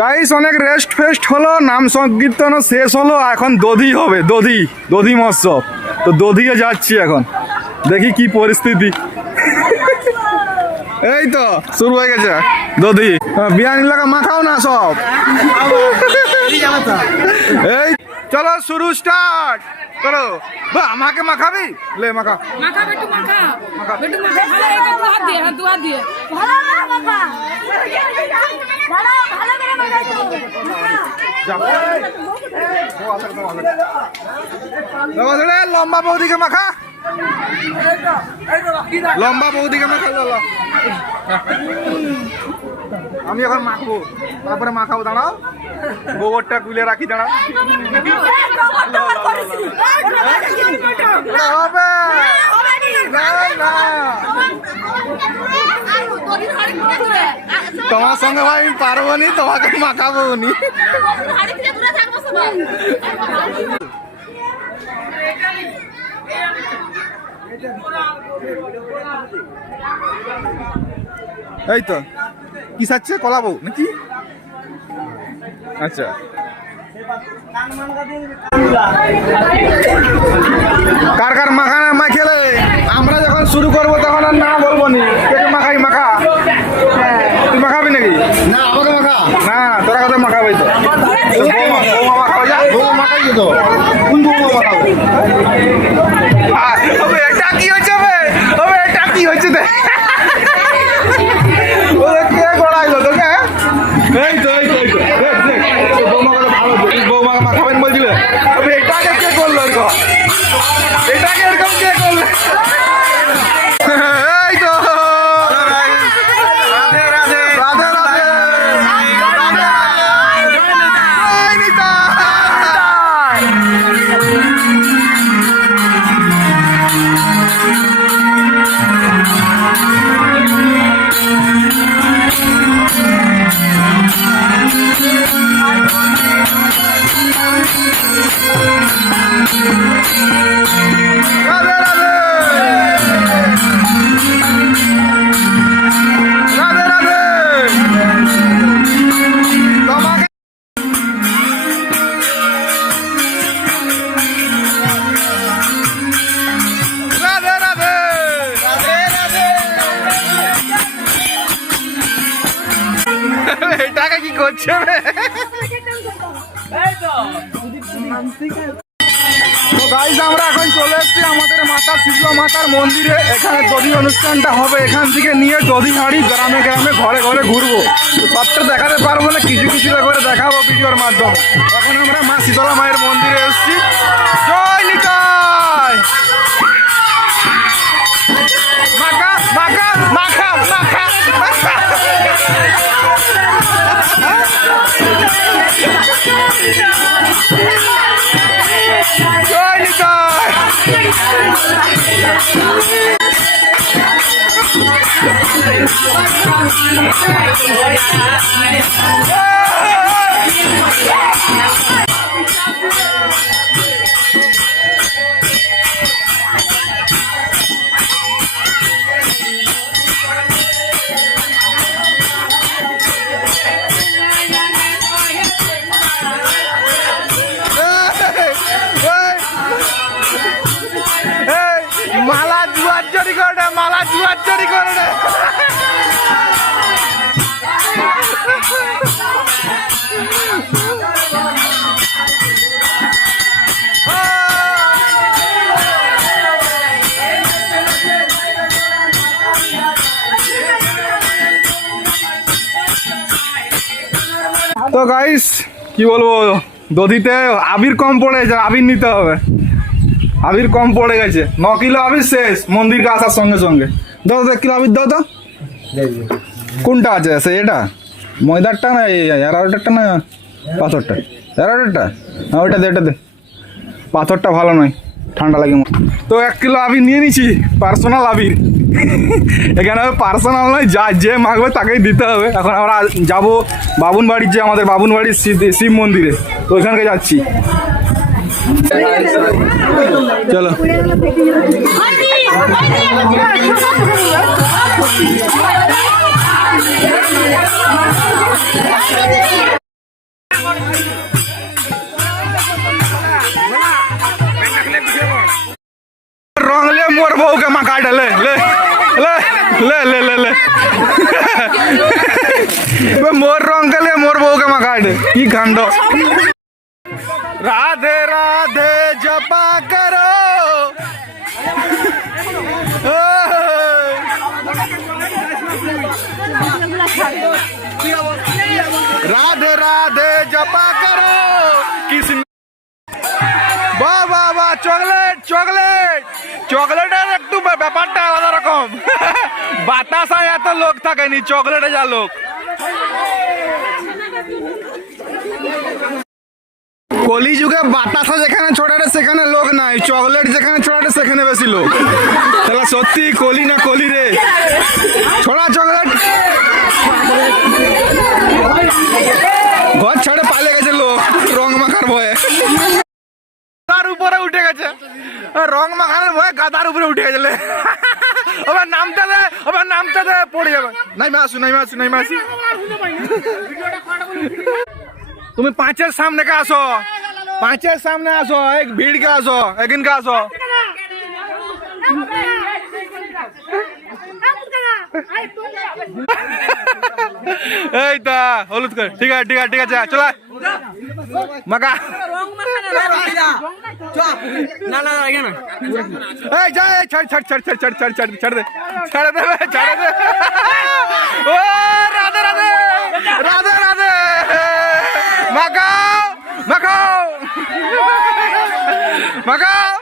Guys অনেক rest fest হলো, নাম সংকীর্তন শেষ হলো, এখন দধি হবে, দধি দধি মহোৎসব। তো দধিয়ে যাচ্ছি এখন, দেখি কি পরিস্থিতি। এই তো শুরু হয়ে গেছে দধি, বিয়ানি লাগা মাখাও না সব। এই চলো শুরু স্টার্ট করো। আমাকে মাখাবি, লে মাখা মাখা বেটু মাখা বেটু মাখা ভালো এই তো হাত দিয়ে হাত দুয়া দিয়ে ভালো করে মাখা ভালো ভালো করে মাখা তো লম্বা বৌদিকে মাখা, লম্বা বৌদিকে মাখা। আমি এখন মাখবো, তারপরে মাখাবো। দাঁড়াও, গোবরটা কুলে রাখি, দাঁড়াও। হবে না, না। তোমার সঙ্গে ভাই আমি পারবো নি, তোমাকে মাখাবো নি। এই তো কি সাচ্ছে, কলাবো নাকি? আচ্ছা, কার কার মাখানা মাখেলে আমরা যখন শুরু করবো তখন আর না বলবো নি। মাখাই মাখা, তুই মাখাবি নাকি? না আমাকে মাখা না, তোরা কথা মাখাবি তো। বৌমা মাখাবো, যা বৌমা মাখাই তো। কোন বৌমা মাখাবো? এটা কি হচ্ছে? এটা কি হচ্ছে? কে গড়াইলো তোকে? এই তো এই তো এই তো, দেখ দেখ, বৌমা ভালো, বৌমা মাখাবেন বলছিল। এটাকে কে করলো এরকম? এটাকে এরকম কে করলো? এই তো রাধে রাধে রাধে রাধে এটাকে কি করছে? তো গাইস আমরা এখন চলে এসেছি আমাদের মাতা শীতলা মাতার মন্দিরে। এখানে দধি অনুষ্ঠানটা হবে, এখান থেকে নিয়ে দধি হাঁড়ি গ্রামে গ্রামে ঘরে ঘরে ঘুরবো। তো সবটা দেখাতে পারবো না, কিছু কিছু করে দেখাবো ভিডিওর মাধ্যমে। এখন আমরা মা শীতলা মায়ের মন্দিরে এসেছি। জয় নিতাই। মাখা মাখা মাখা মাখা মাখা। জয় নিতাই। মালা জুয়ার চুরি করে না, মালা জুয়ার চুরি করে না। তো গাইস কি বলবো, দধিতে আবির কম পড়ে গেছে, আবির নিতে হবে। আবির কম পড়ে গেছে, 9 কিলো আবির শেষ মন্দিরকে আসার সঙ্গে সঙ্গে। দাও 1 কিলো আবির দাও তো। কোনটা আছে সে? এটা ময়দারটা না এরারোটারটা না পাথরটা? এরারোটারটা, হ্যাঁ ওইটা দে, এটা দে। পাথরটা ভালো নয়, ঠান্ডা লাগে। তো 1 কিলো আবির নিয়ে নিচ্ছি, পার্সোনাল আবির। এখানে পার্সোনাল নয়, যা যে মাগবে তাকেই দিতে হবে। এখন আমরা যাবো বাবুন বাড়ির, যে আমাদের বাবুন বাড়ির শিব মন্দিরে, তো ওইখানকে যাচ্ছি। চলো। ले ले ले ले ले मोर रंग के लिए मोर बहू के मकाड की कांड राधे राधे जपा करो राधे राधे जपा करो किसी বাহ বাহ বাহ চকলেট চকলেট চকলেটের একটু ব্যাপারটা আলাদা রকম বাতাসায় এত লোক থাকেনি চকলেটে যা লোক কলিযুগে বাতাসা যেখানে ছড়াটে সেখানে লোক নাই চকলেট যেখানে ছড়াটে সেখানে বেশি লোক তাহলে সত্যি কলি না কলি রে ছড়া চকলেট ঘর ছাড়ে পালিয়ে গেছে লোক রং মাখার ভয়ে গাদার উপরে উঠে গেছে রং মাখানোর ভয়ে গাদার উপরে উঠে গেছে ওবার নামতে দে পড়ে যাবে নাই মাসু তুমি পাঁচের সামনে কে আসো পাঁচের সামনে আসো এক ভিড় কে আসো একদিন কে আসো এই তা হলুদ কর ঠিক আছে চলো মাকা এই যা ছাড় দে ও রাধে রাধে রাধে রাধে মাকাও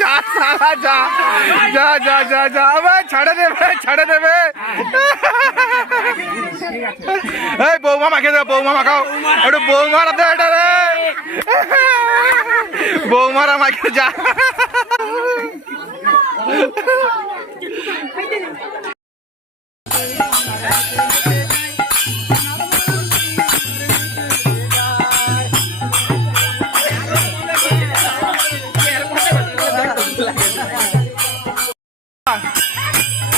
যা সালা যা আবে ছাড়ে দেবে এই বৌমা মাকে দে বৌমা মাখাও একটু বৌমারা দে এটা রে বৌমারা মাকে যা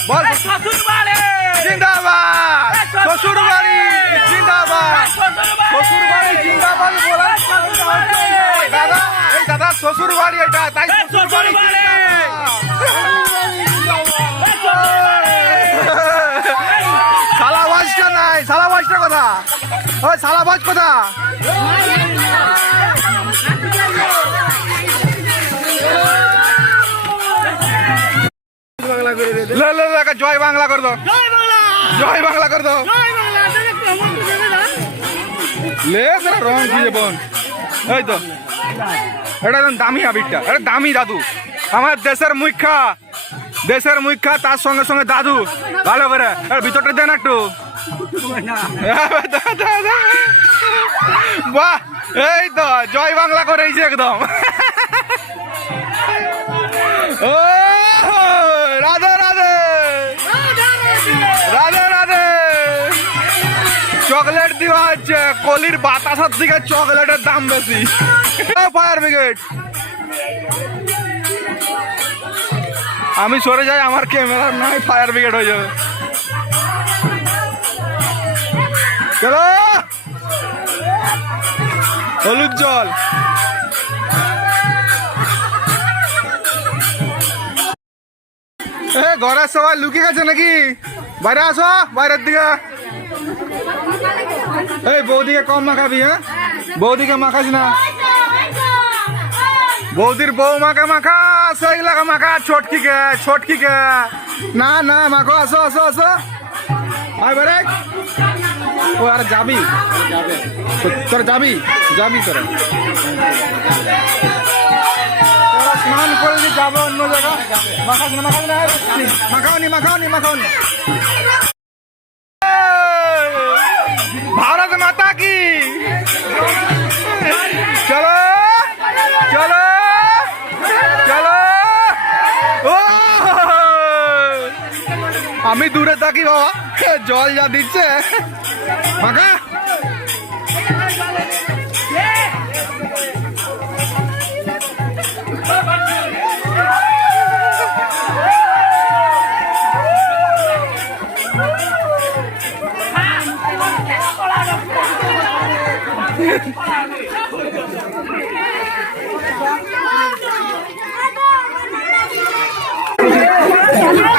বল জিন্দাবাদ শ্বশুর বাড়ি জিন্দাবাদ বলা দাদা শ্বশুর বাড়ি এটা তাই শ্বশুর বাড়ি শালা বাজটা নাই শালা বাজটা কথা ওই শালা বাজ কথা জয় বাংলা কর দো জয় বাংলা কর দো লে সেটা রং দিয়ে বোন এই তো এটা একদম দামি আবিরটা এটা দামি দাদু আমার দেশের মুখ্যা তার সঙ্গে সঙ্গে দাদু ভালো করে ভিতরটা দেন একটু বাহ এই তো জয় বাংলা করেছে একদম ও রাধে রাধে রাধে রাধে চকলেট দেওয়া হচ্ছে কলির বাতাসার দিকে চকলেটের দাম বেশি ফায়ার ব্রিগেড আমি সরে যাই আমার ক্যামেরা নাই ফায়ার ব্রিগেড হয়ে যাবে চলো হলুদ জল ঘরের সবাই লুকিয়ে গেছে নাকি বাইরে আসো বাইরের দিকে এই বৌদিকে কম মাখাবি হ্যাঁ বৌদিকে মাখাস না বৌদির বৌমাকে মাখা সেইগুলাকে মাখা ছোটকিকে না মাখো আসো আয় বেরে ও আর যাবি তোরা যাবি তোরা স্নান করে যাবো অন্য জায়গা মাখাওনি ভারত মাতা কি চলো ও আমি দূরে থাকি বাবা জল যা দিচ্ছে মাখা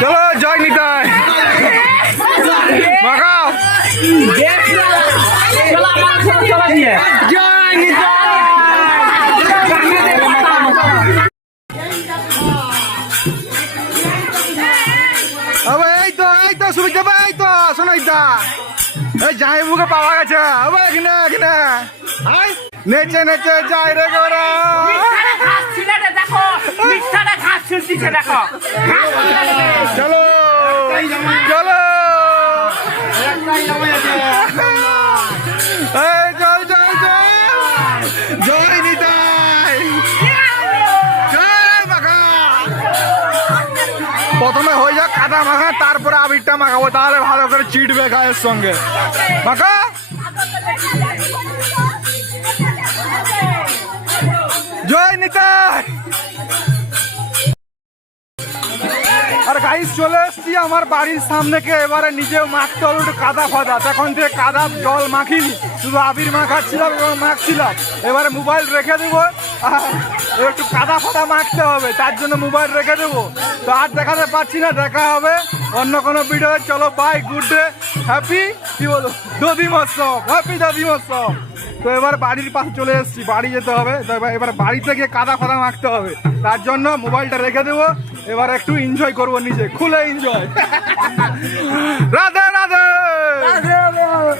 চলো জয় নিতাই মাখাও জয় নিতাই এই তো সুবিধা ভাই এই তো শোনাই দা এই যাই মুখে পাওয়া গেছে এখানে এখানে নেচে নেচে যাই রে গোরা চলো চলো এই জয় জয় জয় জয় নিতাই জয় মাখা প্রথমে হয়ে যাক কাদা মাখা তারপরে আবিরটা মাখাবো তাহলে ভালো করে চিটবে গায়ের সঙ্গে মাখা জয় নিতাই আর গাইস চলে এসছি আমার বাড়ির সামনে কে এবারে নিজেও মাখতে হলো একটু কাদা ফাদা তখন থেকে কাদা জল মাখিনি শুধু আবির মাখাচ্ছিলাম এবং মাখছিলাম এবারে মোবাইল রেখে দেবো আর একটু কাদা ফাদা মাখতে হবে তার জন্য মোবাইল রেখে দেবো তো আর দেখাতে পারছি না দেখা হবে অন্য কোনো ভিডিও চলো বাই গুড ডে হ্যাপি কি বলো দধি মৎসব হ্যাপি দধি মৎসব তো এবার বাড়ির পাশে চলে এসেছি বাড়ি যেতে হবে তো এবার বাড়িতে গিয়ে কাদা ফাদা মাখতে হবে তার জন্য মোবাইলটা রেখে দেবো এবার একটু এনজয় করবো নিজে খুলে এনজয় রাধে রাধে